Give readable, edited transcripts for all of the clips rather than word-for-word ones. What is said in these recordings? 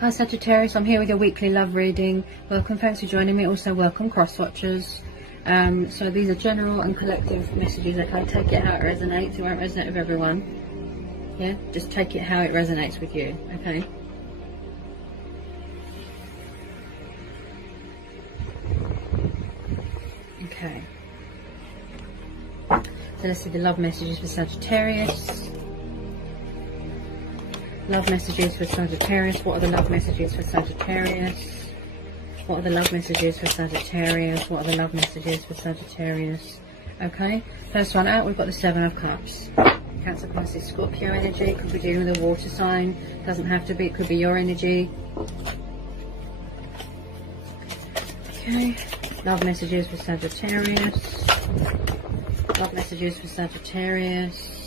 Hi Sagittarius, I'm here with your weekly love reading. Welcome, thanks for joining me. Also welcome cross watchers. So these are general and collective messages. Okay, take it how it resonates. It won't resonate with everyone. Yeah, just take it how it resonates with you. Okay. Okay. So let's see the love messages for Sagittarius. Love messages for Sagittarius. What are the love messages for Sagittarius? What are the love messages for Sagittarius? What are the love messages for Sagittarius? Okay, first one out, we've got the Seven of Cups. Cancer, Pisces, Scorpio energy. Could be dealing with a water sign. Doesn't have to be. It could be your energy. Okay, love messages for Sagittarius. Love messages for Sagittarius.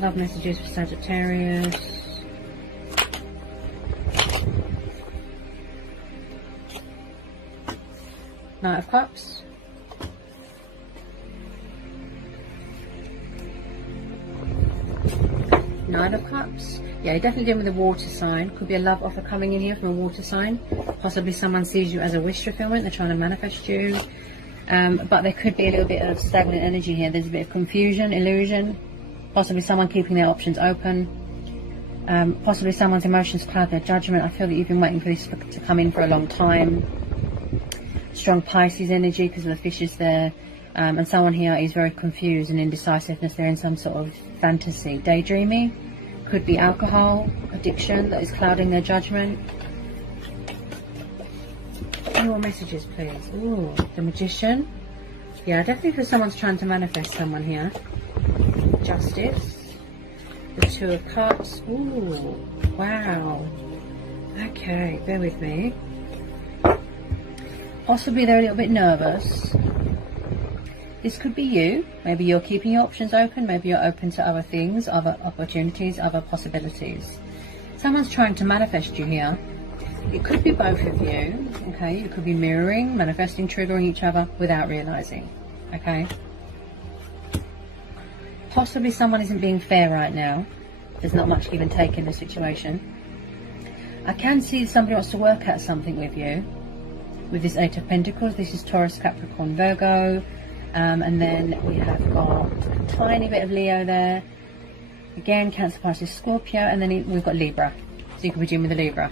Love messages for Sagittarius. Knight of Cups. Nine of Cups. Yeah, you're definitely dealing with a water sign. Could be a love offer coming in here from a water sign. Possibly someone sees you as a wish fulfillment. They're trying to manifest you. But there could be a little bit of stagnant energy here. There's a bit of confusion, illusion. Possibly someone keeping their options open. Possibly someone's emotions cloud their judgment. I feel that you've been waiting for this to come in for a long time. Strong Pisces energy because of the fishes there. And someone here is very confused and indecisiveness. They're in some sort of fantasy. Daydreaming. Could be alcohol addiction that is clouding their judgment. Any more messages, please? Ooh, the Magician. Yeah, definitely for someone's trying to manifest someone here. Justice. The Two of Cups. Ooh, wow. Okay, bear with me. Possibly they're a little bit nervous. This could be you. Maybe you're keeping your options open. Maybe you're open to other things, other opportunities, other possibilities. Someone's trying to manifest you here. It could be both of you. Okay, you could be mirroring, manifesting, triggering each other without realizing. Okay. Possibly someone isn't being fair right now. There's not much give and take in the situation. I can see somebody wants to work out something with you. With this Eight of Pentacles, this is Taurus, Capricorn, Virgo. And then we have got a tiny bit of Leo there. Again, Cancer, Pisces, Scorpio. And then we've got Libra. So you could be dealing with a Libra.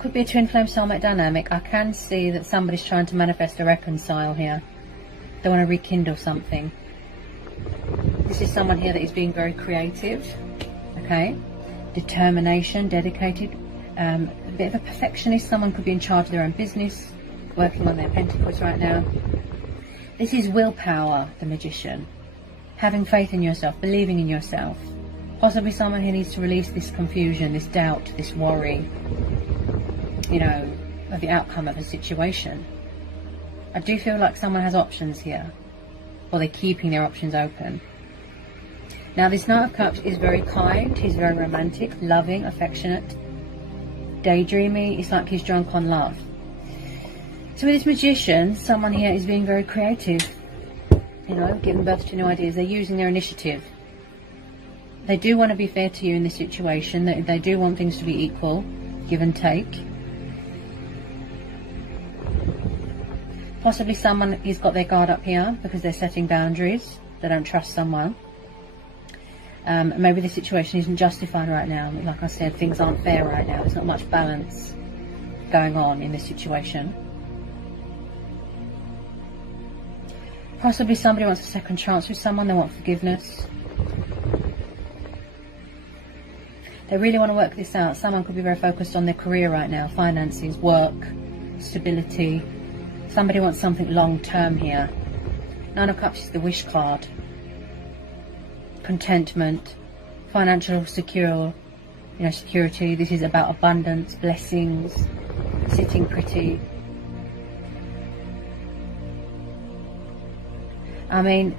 Could be a twin flame soulmate dynamic. I can see that somebody's trying to manifest a reconcile here. They want to rekindle something. This is someone here that is being very creative. Okay. Determination, dedicated. A bit of a perfectionist. Someone could be in charge of their own business, working on their pentacles right now. This is willpower, the Magician. Having faith in yourself, believing in yourself. Possibly someone who needs to release this confusion, this doubt, this worry, you know, of the outcome of a situation. I do feel like someone has options here, or they're keeping their options open. Now this Knight of Cups is very kind. He's very romantic, loving, affectionate, daydreamy. It's like he's drunk on love. So with this Magician, someone here is being very creative, you know, giving birth to new ideas. They're using their initiative. They do want to be fair to you in this situation. They do want things to be equal, give and take. Possibly someone has got their guard up here because they're setting boundaries. They don't trust someone. Maybe the situation isn't justified right now. Like I said, things aren't fair right now. There's not much balance going on in this situation. Possibly somebody wants a second chance with someone. They want forgiveness. They really want to work this out. Someone could be very focused on their career right now. Finances, work, stability. Somebody wants something long term here. Nine of Cups is the wish card. Contentment, financial security. This is about abundance, blessings, sitting pretty. I mean,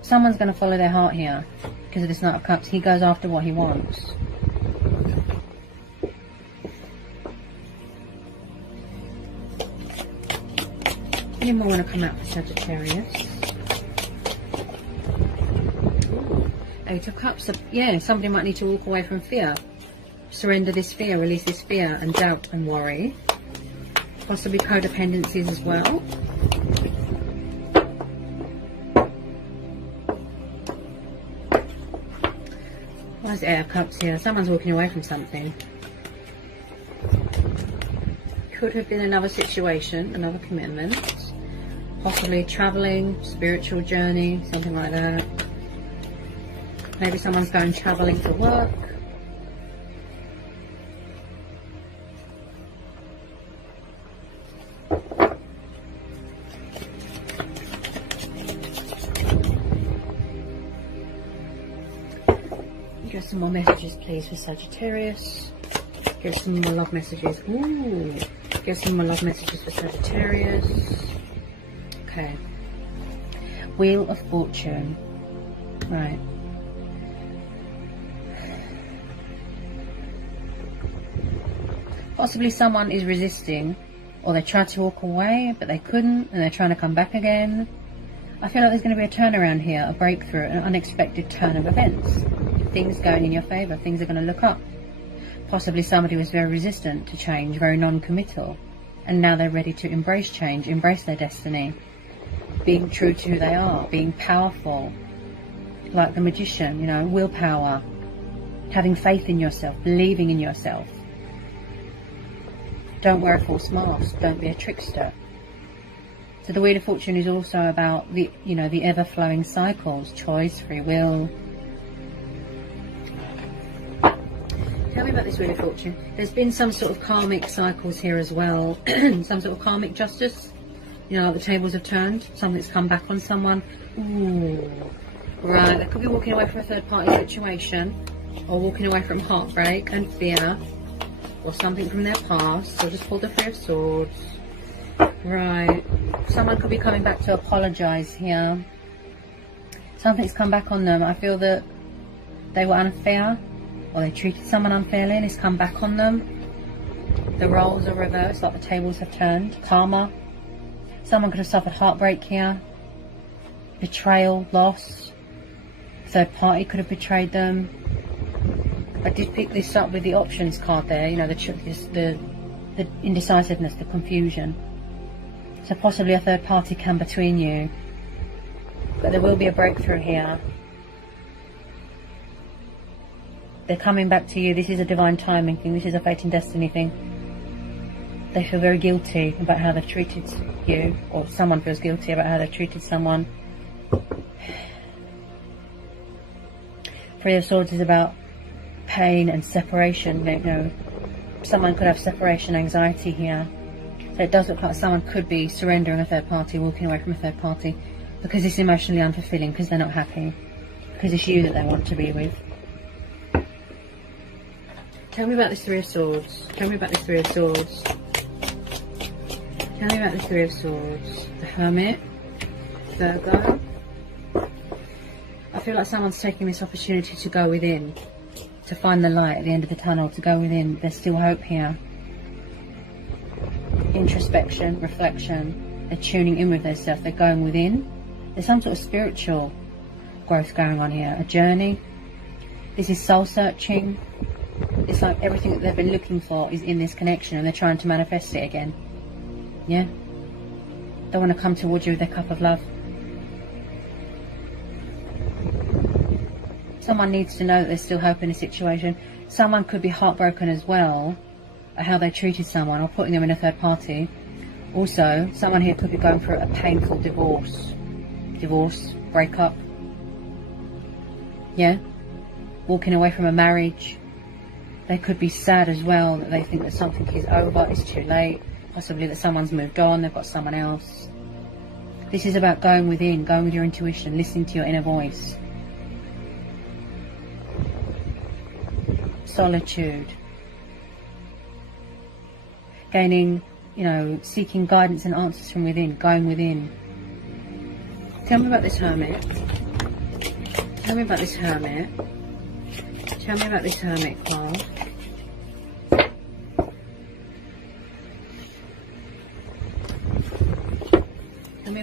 someone's going to follow their heart here because of this Knight of Cups. He goes after what he wants. Any more want to come out for Sagittarius? Eight of Cups. Yeah, somebody might need to walk away from fear. Surrender this fear, release this fear and doubt and worry. Possibly codependencies as well. Why is the Eight of Cups here? Someone's walking away from something. Could have been another situation, another commitment. Possibly travelling, spiritual journey, something like that. Maybe someone's going travelling for work. Get some more messages, please, for Sagittarius. Get some more love messages. Ooh. Get some more love messages for Sagittarius. Okay. Wheel of Fortune. Right. Possibly someone is resisting, or they tried to walk away but they couldn't and they're trying to come back again. I feel like there's going to be a turnaround here, a breakthrough, an unexpected turn of events. Things going in your favour, things are going to look up. Possibly somebody was very resistant to change, very non-committal, and now they're ready to embrace change, embrace their destiny, being true to who they are, being powerful, like the magician, you know, willpower, having faith in yourself, believing in yourself. Don't wear a false mask, don't be a trickster. So the Wheel of Fortune is also about the, you know, the ever-flowing cycles, choice, free will. Tell me about this Wheel of Fortune. There's been some sort of karmic cycles here as well. Some sort of karmic justice. You know, like the tables have turned. Something's come back on someone. Ooh. Right, they could be walking away from a third party situation, or walking away from heartbreak and fear, or something from their past. So just pull the Three of Swords. Right. Someone could be coming back to apologise here. Something's come back on them. I feel that they were unfair, or they treated someone unfairly and it's come back on them. The roles are reversed, like the tables have turned. Karma. Someone could have suffered heartbreak here. Betrayal, loss. Third party could have betrayed them. I did pick this up with the options card there, you know, the indecisiveness, the confusion. So possibly a third party come between you. But there will be a breakthrough here. They're coming back to you. This is a divine timing thing. This is a fate and destiny thing. They feel very guilty about how they've treated you, or someone feels guilty about how they've treated someone. Three of Swords is about pain and separation. You know, someone could have separation anxiety here. So it does look like someone could be surrendering a third party, walking away from a third party, because it's emotionally unfulfilling, because they're not happy, because it's you that they want to be with. Tell me about this Three of Swords. Tell me about this Three of Swords. Tell me about this Three of Swords. The Hermit. Virgo. I feel like someone's taking this opportunity to go within, to find the light at the end of the tunnel, to go within. There's still hope here. Introspection, reflection. They're tuning in with themselves. They're going within. There's some sort of spiritual growth going on here. A journey. This is soul searching. It's like everything that they've been looking for is in this connection, and they're trying to manifest it again. Yeah? They want to come towards you with their cup of love. Someone needs to know that there's still hope in a situation. Someone could be heartbroken as well at how they treated someone, or putting them in a third party. Also, someone here could be going through a painful divorce. Divorce, breakup. Yeah? Walking away from a marriage. They could be sad as well, that they think that something is over, it's too late. Possibly that someone's moved on, they've got someone else. This is about going within, going with your intuition, listening to your inner voice. Solitude. Gaining, you know, seeking guidance and answers from within, going within. Tell me about this Hermit. Tell me about this Hermit. Tell me about this Hermit card.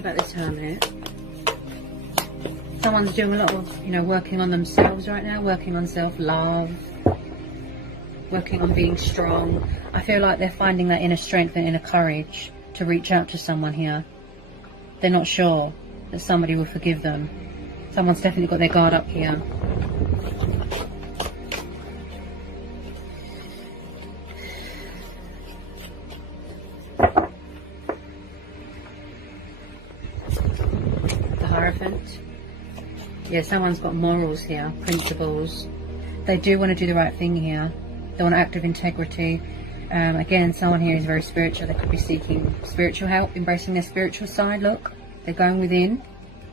about this Hermit. Someone's doing a lot of, you know, working on themselves right now, working on self-love, working on being strong. I feel like they're finding that inner strength and inner courage to reach out to someone here. They're not sure that somebody will forgive them. Someone's definitely got their guard up here. The Hierophant. Yeah, someone's got morals here, principles. They do want to do the right thing here. They want to act with integrity. Again, someone here is very spiritual. They could be seeking spiritual help, embracing their spiritual side. Look, they're going within,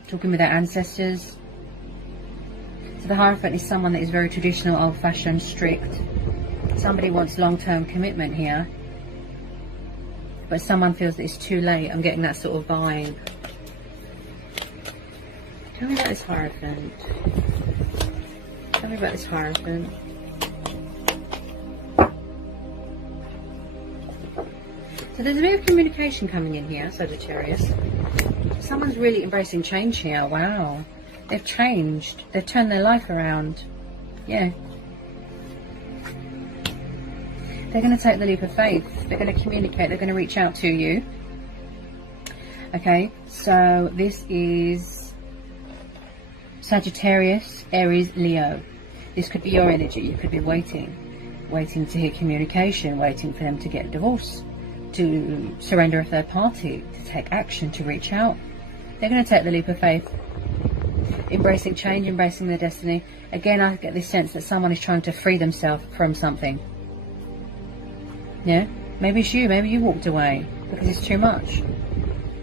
talking with their ancestors. So the Hierophant is someone that is very traditional, old-fashioned, strict. Somebody wants long-term commitment here, but someone feels that it's too late. I'm getting that sort of vibe. Tell me about this Hierophant. Tell me about this Hierophant. So there's a bit of communication coming in here, Sagittarius. Someone's really embracing change here. Wow. They've changed. They've turned their life around. Yeah. They're going to take the leap of faith. They're going to communicate. They're going to reach out to you. Okay. So this is Sagittarius, Aries, Leo. This could be your energy. You could be waiting to hear communication, waiting for them to get a divorce, to surrender a third party, to take action, to reach out. They're going to take the leap of faith, embracing change, embracing their destiny. Again, I get this sense that someone is trying to free themselves from something. Yeah, maybe it's you, maybe you walked away because it's too much.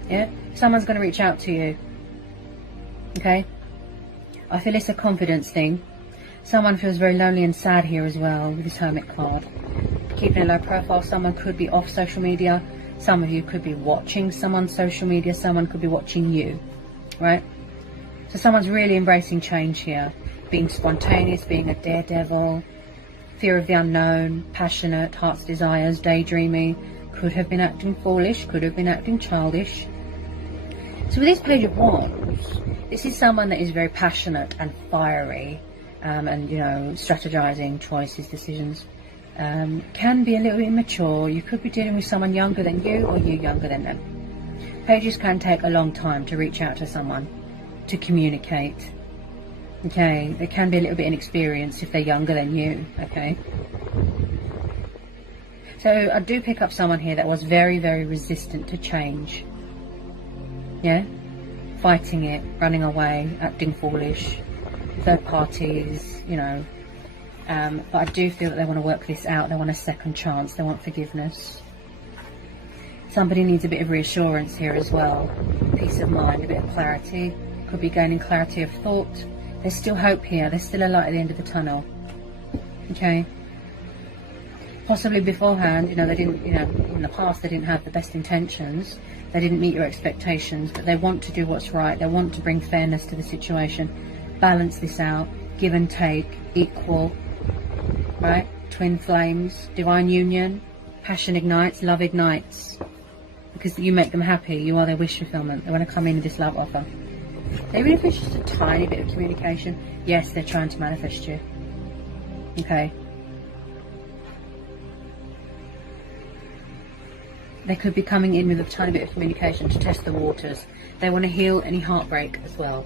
Yeah, someone's going to reach out to you. Okay, I feel it's a confidence thing. Someone feels very lonely and sad here as well with this Hermit card. Keeping a low profile. Someone could be off social media. Some of you could be watching someone's social media. Someone could be watching you, right? So someone's really embracing change here, being spontaneous, being a daredevil, fear of the unknown, passionate, heart's desires, daydreaming. Could have been acting foolish, could have been acting childish. So with this Page of Wands, this is someone that is very passionate and fiery, and, you know, strategizing, choices, decisions. Can be a little bit immature. You could be dealing with someone younger than you, or you younger than them. Pages can take a long time to reach out to someone, to communicate. Okay, they can be a little bit inexperienced if they're younger than you. Okay, so I do pick up someone here that was very, very resistant to change. Yeah, fighting it, running away, acting foolish, third parties, you know. But I do feel that they want to work this out. They want a second chance. They want forgiveness. Somebody needs a bit of reassurance here as well. Peace of mind, a bit of clarity. Could be gaining clarity of thought. There's still hope here. There's still a light at the end of the tunnel. Okay. Possibly beforehand, you know, they didn't, you know, in the past they didn't have the best intentions. They didn't meet your expectations, but they want to do what's right. They want to bring fairness to the situation. Balance this out. Give and take. Equal. Right? Twin flames. Divine union. Passion ignites. Love ignites. Because you make them happy. You are their wish fulfillment. They want to come in with this love offer. Even if it's just a tiny bit of communication, yes, they're trying to manifest you. Okay. They could be coming in with a tiny bit of communication to test the waters. They want to heal any heartbreak as well.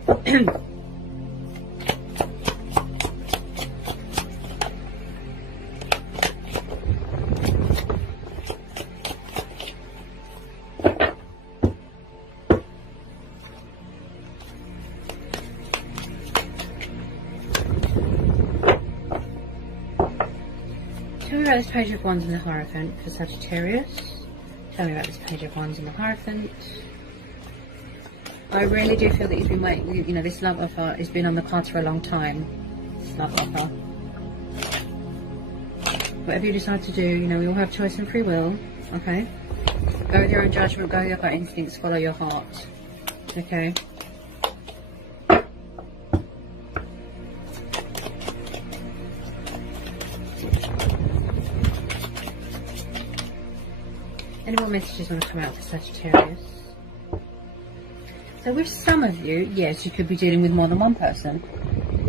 Tell me about this Page of Wands and the Hierophant for Sagittarius. Tell me about this Page of Wands and the Hierophant. I really do feel that you've been waiting, you know, this love offer has been on the cards for a long time. This love offer. Whatever you decide to do, you know, we all have choice and free will, okay? Go with your own judgment, go with your gut instincts, follow your heart, okay? Any more messages want to come out for Sagittarius? So with some of you, yes, you could be dealing with more than one person.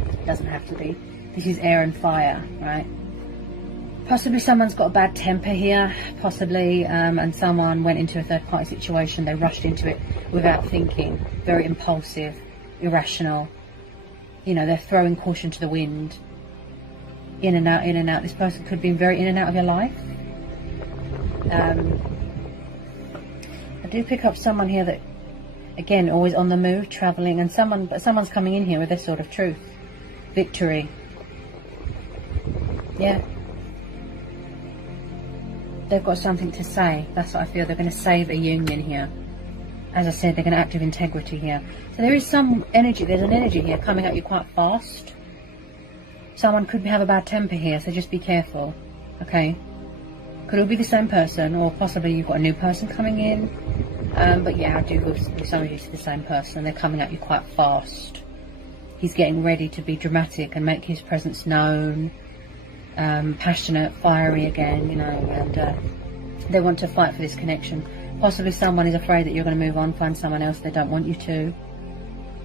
It doesn't have to be. This is air and fire, right? Possibly someone's got a bad temper here, possibly, and someone went into a third-party situation. They rushed into it without thinking. Very impulsive, irrational. You know, they're throwing caution to the wind. In and out, in and out. This person could be very in and out of your life. I do pick up someone here that, again, always on the move, travelling, and someone's coming in here with this sort of truth. Victory. Yeah. They've got something to say. That's what I feel. They're going to save a union here. As I said, they're going to act with integrity here. So there is some energy. There's an energy here coming at you quite fast. Someone could have a bad temper here, so just be careful. Okay? Could all be the same person, or possibly you've got a new person coming in. But yeah, I do with some of you to the same person. They're coming at you quite fast. He's getting ready to be dramatic and make his presence known. Passionate, fiery again, you know, and they want to fight for this connection. Possibly someone is afraid that you're going to move on, find someone else. They don't want you to,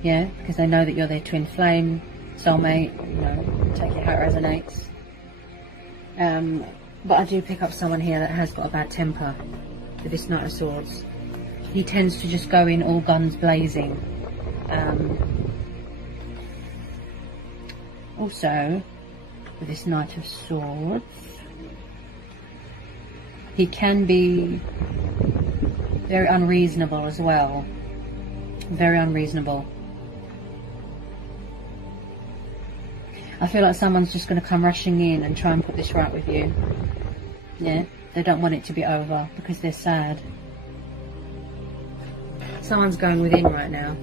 yeah, because they know that you're their twin flame, soulmate, you know, take it how it resonates. But I do pick up someone here that has got a bad temper with this Knight of Swords. He tends to just go in all guns blazing. Also, with this Knight of Swords, he can be very unreasonable as well. Very unreasonable. I feel like someone's just going to come rushing in and try and put this right with you. Yeah, they don't want it to be over because they're sad. Someone's going within right now.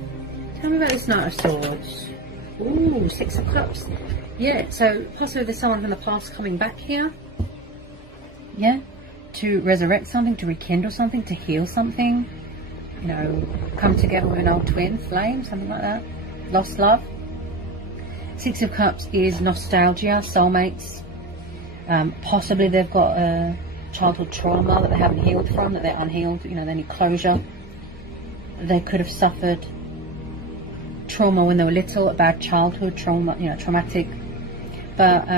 Tell me about this Knight of Swords. Ooh, Six of Cups. Yeah, so possibly there's someone from the past coming back here. Yeah, to resurrect something, to rekindle something, to heal something. You know, come together with an old twin flame, something like that. Lost love. Six of Cups is nostalgia, soulmates. Possibly they've got a childhood trauma that they haven't healed from, that they're unhealed, you know, they need closure. They could have suffered trauma when they were little, a bad childhood trauma, you know, traumatic. But,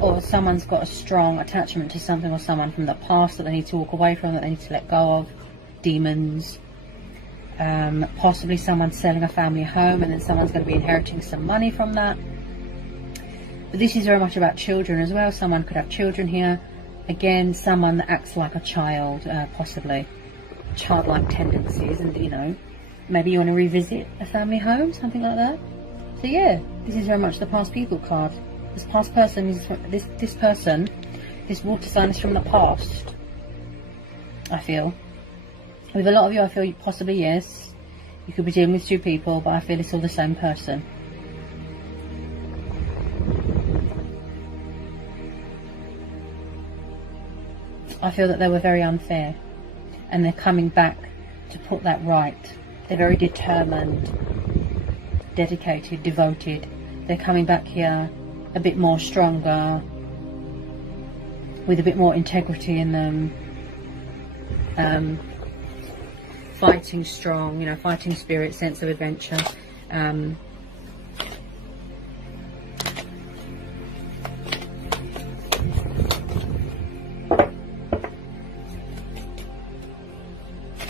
or someone's got a strong attachment to something or someone from the past that they need to walk away from, that they need to let go of. Demons. Possibly someone's selling a family home and then someone's going to be inheriting some money from that. But this is very much about children as well. Someone could have children here. Again, someone that acts like a child, possibly. Childlike tendencies, and, you know, maybe you want to revisit a family home, something like that. So yeah, this is very much the past people card. This past person is this person, this water sign is from the past. I feel. With a lot of you, I feel possibly yes. You could be dealing with two people, but I feel it's all the same person. I feel that they were very unfair, and they're coming back to put that right. They're very determined, dedicated, devoted. They're coming back here a bit more stronger, with a bit more integrity in them. Fighting strong, you know, fighting spirit, sense of adventure.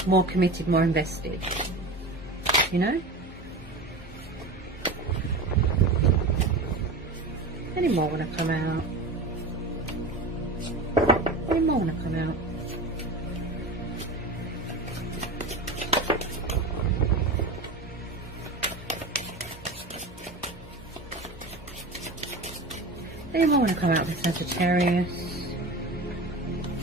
More committed, more invested, you know. Any more want to come out? Any more want to come out? Any more want to come out with Sagittarius?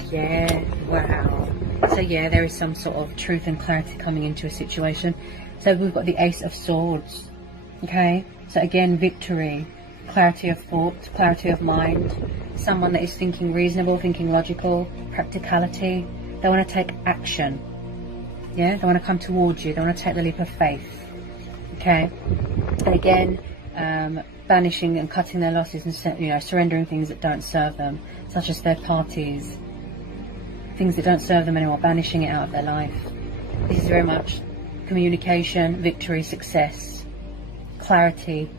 Yeah, wow. So yeah, there is some sort of truth and clarity coming into a situation. So we've got the Ace of Swords. Okay, so again, victory, clarity of thought, clarity of mind. Someone that is thinking reasonable, thinking logical, practicality. They want to take action. Yeah, they want to come towards you. They want to take the leap of faith. Okay, and again, banishing and cutting their losses and, you know, surrendering things that don't serve them, such as third parties, things that don't serve them anymore, banishing it out of their life. This is very much communication, victory, success, clarity.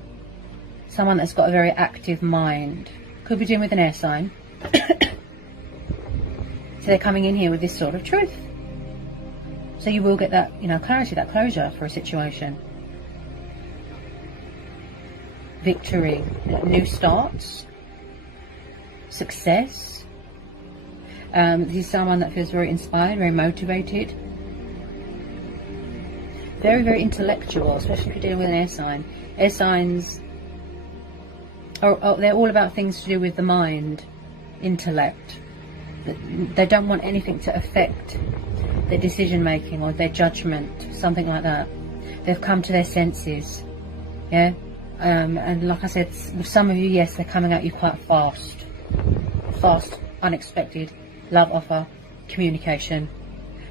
Someone that's got a very active mind. Could be dealing with an air sign. So they're coming in here with this sort of truth. So you will get that, you know, clarity, that closure for a situation. Victory, new starts, success. This is someone that feels very inspired, very motivated. Very, very intellectual, especially if you're dealing with an air sign. Air signs, they're all about things to do with the mind, intellect. They don't want anything to affect their decision making or their judgment, something like that. They've come to their senses, yeah. And like I said, with some of you, yes, they're coming at you quite fast, unexpected, love offer, communication.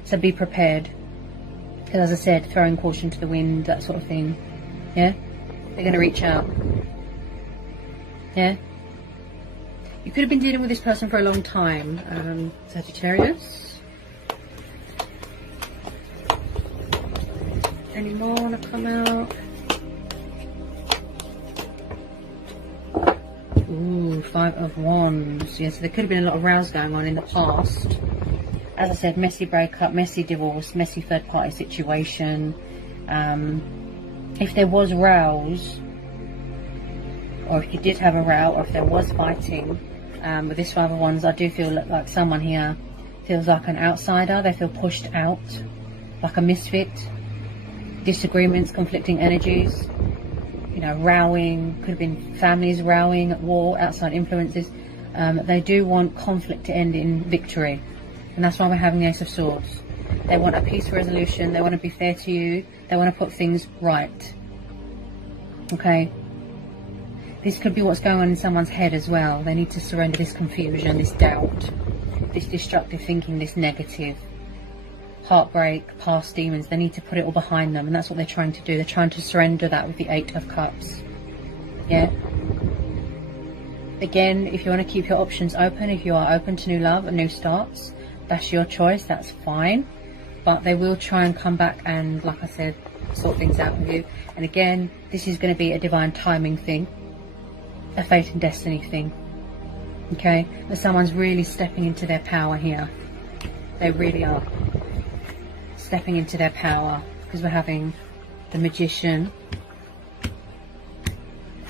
So be prepared, because as I said, throwing caution to the wind, that sort of thing, yeah. They're going to reach out, yeah. You could have been dealing with this person for a long time, Sagittarius. Any more want to come out? Ooh, 5 of Wands. Yes, there could have been a lot of rows going on in the past. As I said, messy breakup, messy divorce, messy third party situation. If there was rows, or if you did have a row, or if there was fighting, with this 5 of Wands, I do feel like someone here feels like an outsider. They feel pushed out, like a misfit. Disagreements, conflicting energies, you know, rowing, could have been families rowing at war, outside influences. They do want conflict to end in victory, and that's why we're having the Ace of Swords. They want a peaceful resolution, they want to be fair to you, they want to put things right. Okay, this could be what's going on in someone's head as well. They need to surrender this confusion, this doubt, this destructive thinking, this negative heartbreak, past demons. They need to put it all behind them, and that's what they're trying to do. They're trying to surrender that with the 8 of Cups, yeah. Again, if you want to keep your options open, if you are open to new love and new starts, that's your choice, that's fine. But they will try and come back and, like I said, sort things out with you. And again, this is going to be a divine timing thing, a fate and destiny thing, okay. But someone's really stepping into their power here. They really are stepping into their power, because we're having the Magician,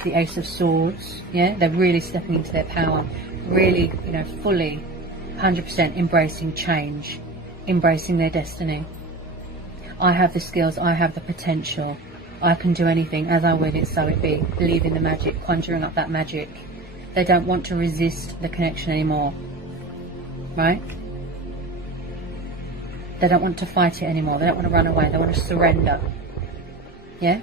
the Ace of Swords, yeah. They're really stepping into their power, really, you know, fully 100% embracing change, embracing their destiny. I have the skills, I have the potential, I can do anything, as I will it, so it be. Believe in the magic, conjuring up that magic. They don't want to resist the connection anymore, right? They don't want to fight it anymore. They don't want to run away. They want to surrender. Yeah?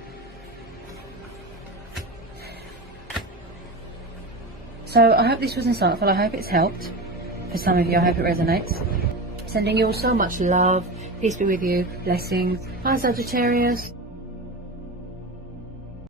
So I hope this was insightful. I hope it's helped. For some of you, I hope it resonates. Sending you all so much love. Peace be with you. Blessings. Bye, Sagittarius.